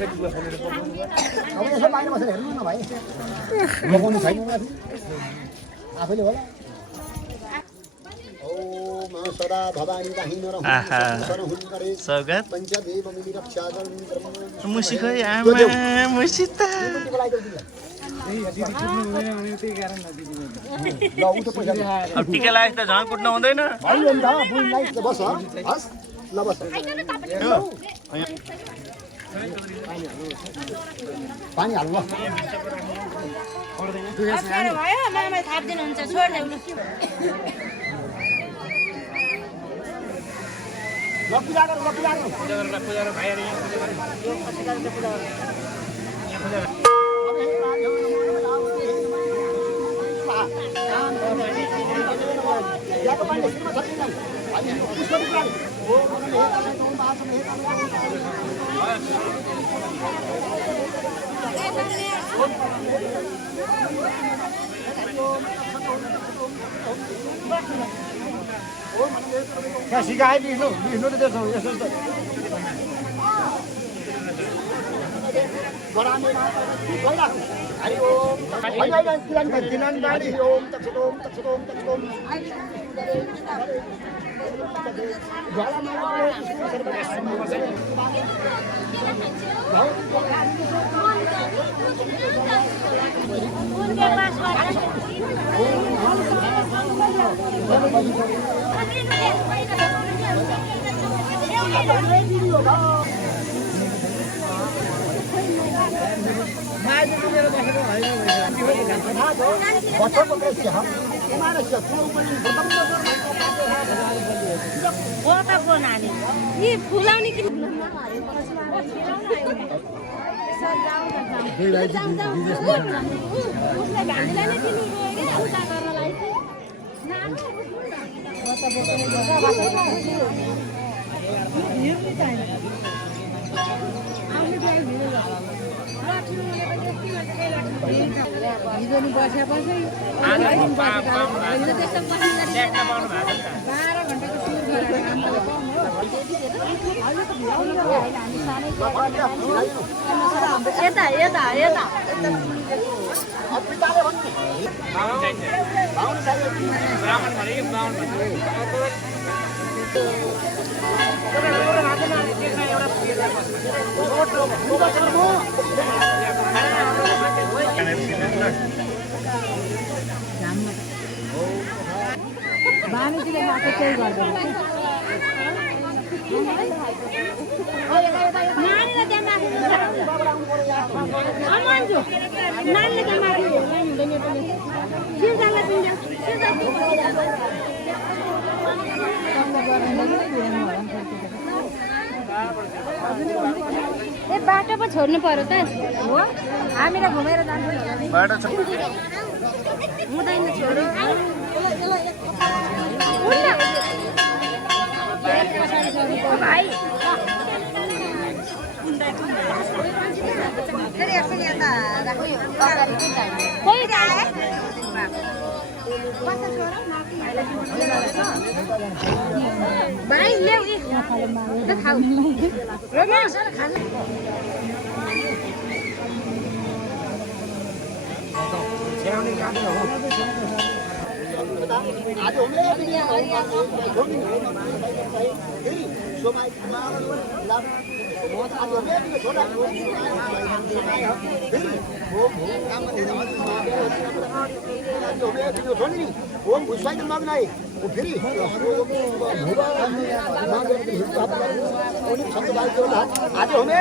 यसो बाहिर बसेर हेर्नु न भाइ लगाउनु छैन आफैले होला सदा भवानी दाहिन स्वागत पंचदेव मिली रक्षा मुसी खै आमा मुसी त अब टिका लाएछ त झन् कुट्न हुँदैन बस हस् ल बस पानी हाल्नु भयो मामा थाप्दिनुहुन्छ छोड्दै पूजा गर्नु सिकाए बिस्नु त त्यसो यसो त हरि ओम ओम तत्सदोम तत्सदोम तत्सदोम फुलाउने कि बानीले मात्र केही गर्दैन नानीले त्यहाँ माथि अमन्जु नानीले त्यहाँ माथि हुँदैन पनि सिर्जालाई ए बाटो पो छोड्नु पर्यो त हो हामीलाई घुमेर जान्छौँ बाटो हुँदैन छोड्नु भाइ भाइ ल्याउ आज ओम भुसाई माग्न आए फेरि आज होमे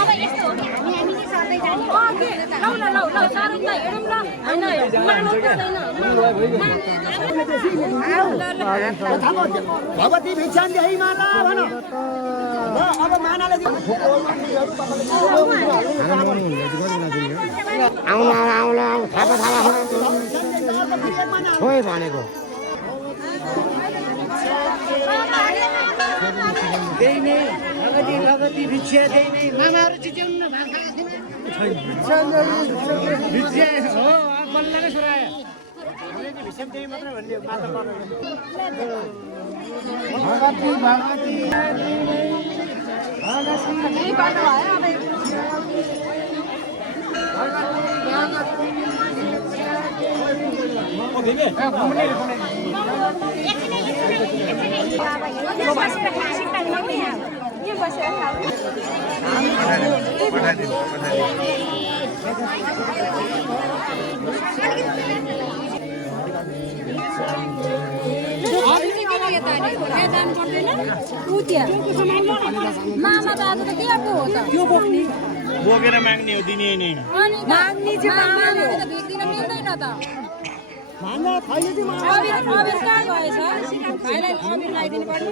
अब यस्तो हो कि हामी सर्दै जाने लौ न लौ लौ साह्रो त हेरौँ ल होइन मानौ पर्दैन भगवती भिक्षान देही माता भन ल अब मानाले आउला थापा खोइ भनेको भगवती भिक्षा दिने मामाहरू चिच्याउनु भिक्षा हो बल्लकै छोरा आयो भिक्षा दिने मात्र भन्ने माता भगवती मामा त आज त के पो हो त त्यो बोकेर माग्ने हो दिने नै माग्ने चाहिँ मामाले त भेट्दिन मिल्दैन त मान्दा छैन कि अबिर कहाँ गएछ भाइलाई अबिर लगाइदिनु पर्ने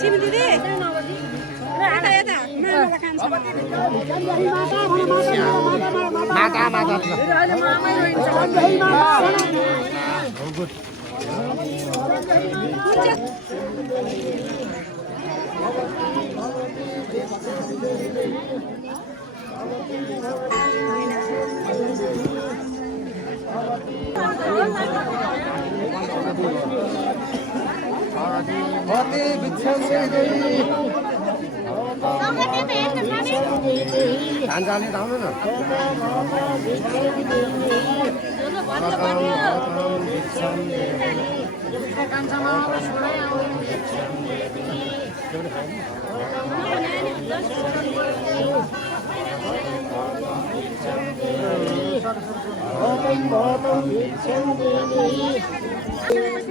छिम दिदी माता धान आउनु न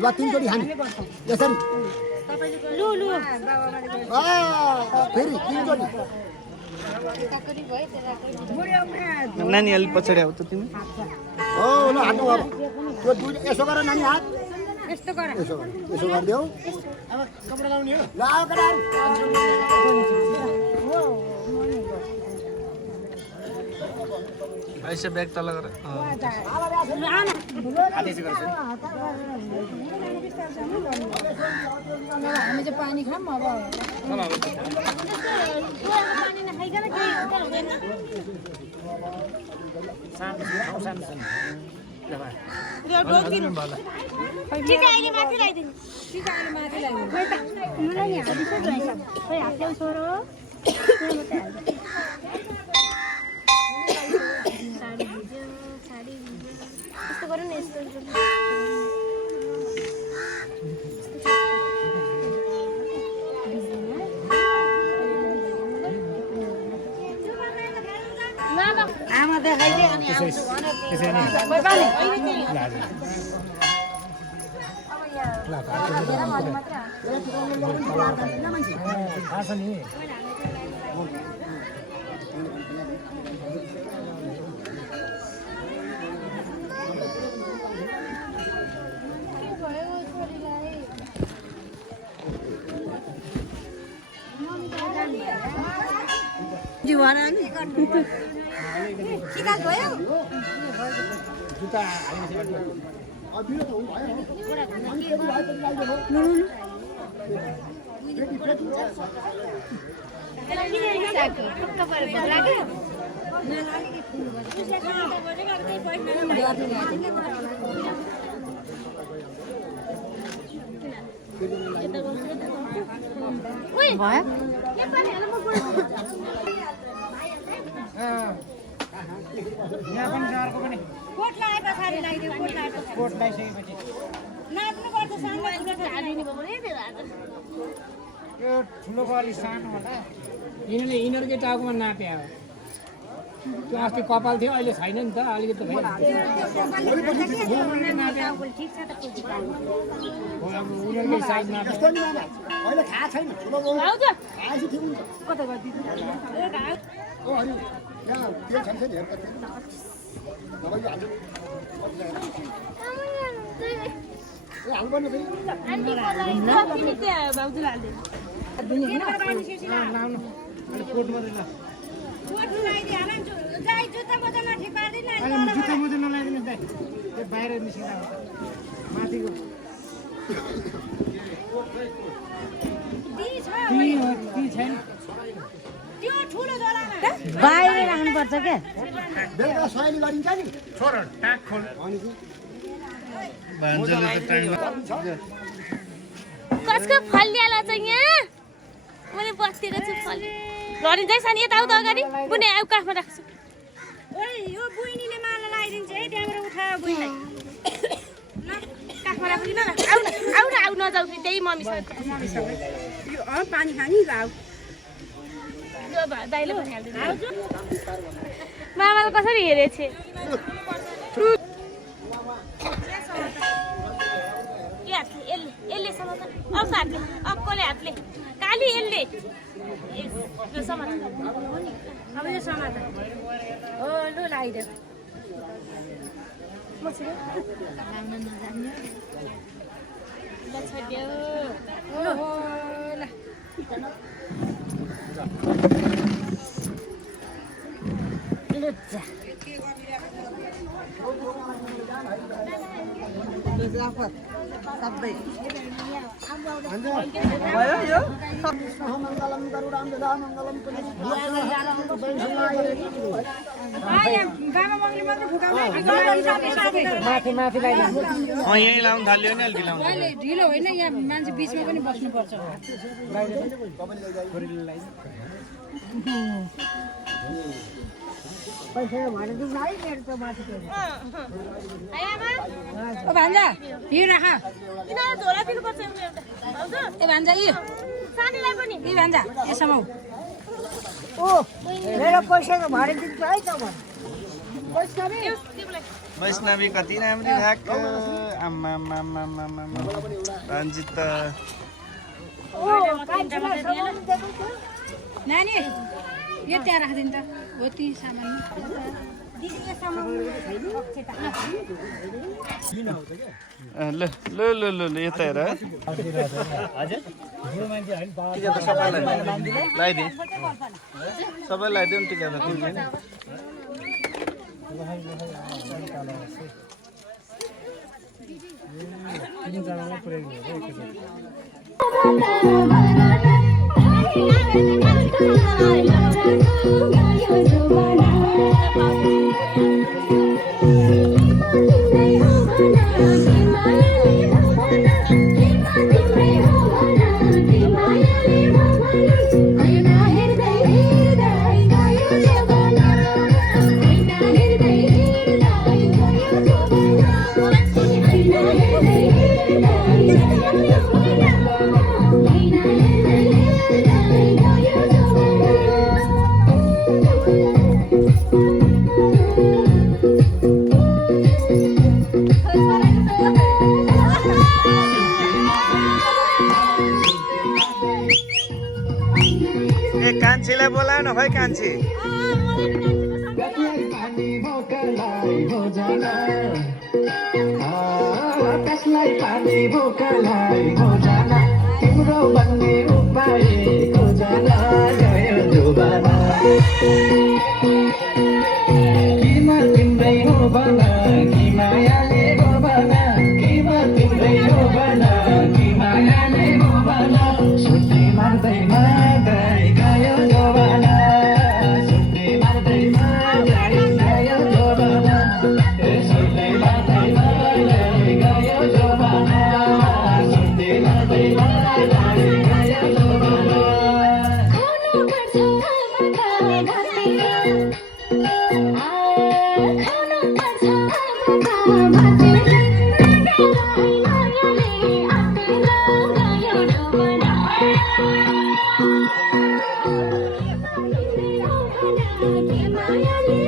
ल तीनचोटि खाने यसरी लु लु फेरि तीनचोटि नानी अलि पछाडि आऊ त तिमी हो ल हान्नु अब त्यो दुई यसो गर नानी हात यस्तो गर यसो गरिदेऊ अब कपडा लाउने हो ल आऊ केटाहरु ऐसे ब्याग तल गर हामी चाहिँ पानी खाऊँ अब पानी नखाइकन केही हुँदैन टिका अहिले माथि लगाइदिनु मलाई नि हालिदिन्छ खोइ हात ल्याउ छोरो साडी भिज्यो यस्तो गरौँ न यस्तो आमा देखाइदिए अनि टिका गयो जुत्ता अबिरो त यहाँ पनि अर्को पनि कोट लगाए पछाडि लगाइदियो कोट लगाइसकेपछि नाच्नुपर्छ सानो हालिदिनु भयो भने यो ठुलोको अलिक सानो होला यिनीहरूले यिनीहरूकै टाउकोमा नापे अब त्यो अस्ति कपाल थियो अहिले छैन नि त अलिकति ठिक छ त उनीहरूकै साइजमा यस्तो नि मामा अहिले खाएको छैन ठुलो गाउँ आउँछ खाएपछि ठिक हुन्छ कता गरिदिनु ओ हरि यहाँ त्यो छैन नि हेर कति नभए हाल्नु ए हाल्नु पर्ने फेरि आन्टी त्यहाँ भाउजूलाई हाल्दैन लाउनु अनि कोट मात्रै ल जुत्ता मोजा नठिक पार्दैन अहिले जुत्ता मोजा नलाइदिनु दाइ त्यो बाहिर निस्किँदा माथिको ती छैन त्यो ठुलो झोलामा बाहिर राख्नुपर्छ क्या बेलुका सयनी गरिन्छ नि छोड ट्याक खोल अनि कसको फल ल्याला चाहिँ यहाँ मैले बस्तिर छु फल लडी जाइ सानी यता आऊ त अगाडि बुने आऊ काखमा राख्छु ओइ यो बुइनीले माला लगाइदिन्छ है त्यहाँबाट उठायो बुइनीलाई ल काखमा राख्नु न आऊ न नजाऊ त्यही मम्मीसँग यो पानी खानी ल आऊ यो दाइले पनि हाल्दिनु मामाले कसरी हेरेछ यसले समात अर्को हातले अक्कोले हातले काली यसले यो समात अब यो समात हो लु लगाइदेऊ म छिरे लाग्न नजान्ने ल छोड्यो ल सबै मङ्गलम गरुडाम ददा मङ्गलम माथि माथि लगाइदिनु यहीँ लाउनु थाल्यो नि अलिक लाउनु ढिलो होइन यहाँ मान्छे बिचमा पनि बस्नुपर्छ पैसा भनेदेखि है मेरो त माथि ओ भान्जा यो राख किन झोला दिनुपर्छ एउटा ए भान्जा यो सानीलाई पनि यो भान्जा यसमा ओ मेरो पैसा त भरिदिन्छु है त म वैष्णवी कति राम्री भएको आम्मा रञ्जित त नानी यो त्यहाँ राखिदिनु त हो ती सामान ल ल ल ल ल यता हेर लगाइदिए सबै लगाइदियो नि टिका त तिमीले नि कान्छीलाई बोला न खै कान्छी कसलाई पानी भोकलाई खोजना तिम्रो भन्ने उपाय खोजना गयो जुबाना किमा तिम्रै हो बना कि मायाले हो बना किमा तिम्रै हो बना कि मायाले हो बना सुत्ती मार्दै मार्दै गयो जुबाना सुत्ती मार्दै मार्दै गयो जुबाना सुत्ती मार्दै मार्दै गयो जुबाना सुत्ती मार्दै मार्दै गयो जुबाना मायाले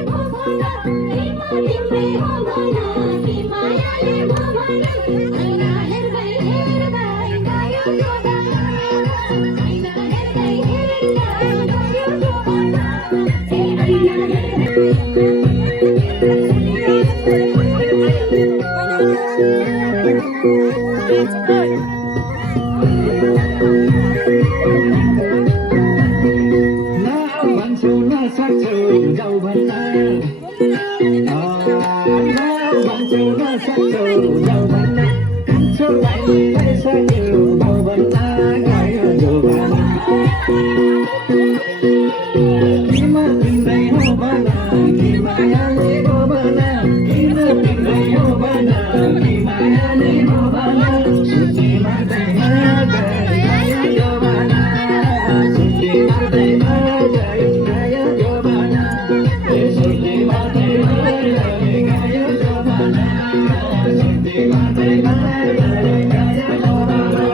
भन्छौ नसक्छौ जाऊ भन्दा भन्छौ नसक्छौ जाऊ भन्दा कान्छोलाई भइसक्यो भाउ भन्दा गयो जोबाना किन तिम्रै हो भना कि मायाले हो भना किन तिम्रै हो भना कि मायाले हो भना सुति मार्दैमा गयो जोबाना सुति मार्दैमा गयो जोबाना सुति मार्दैमा गयो जोबाना सुति मार्दैमा गयो जोबाना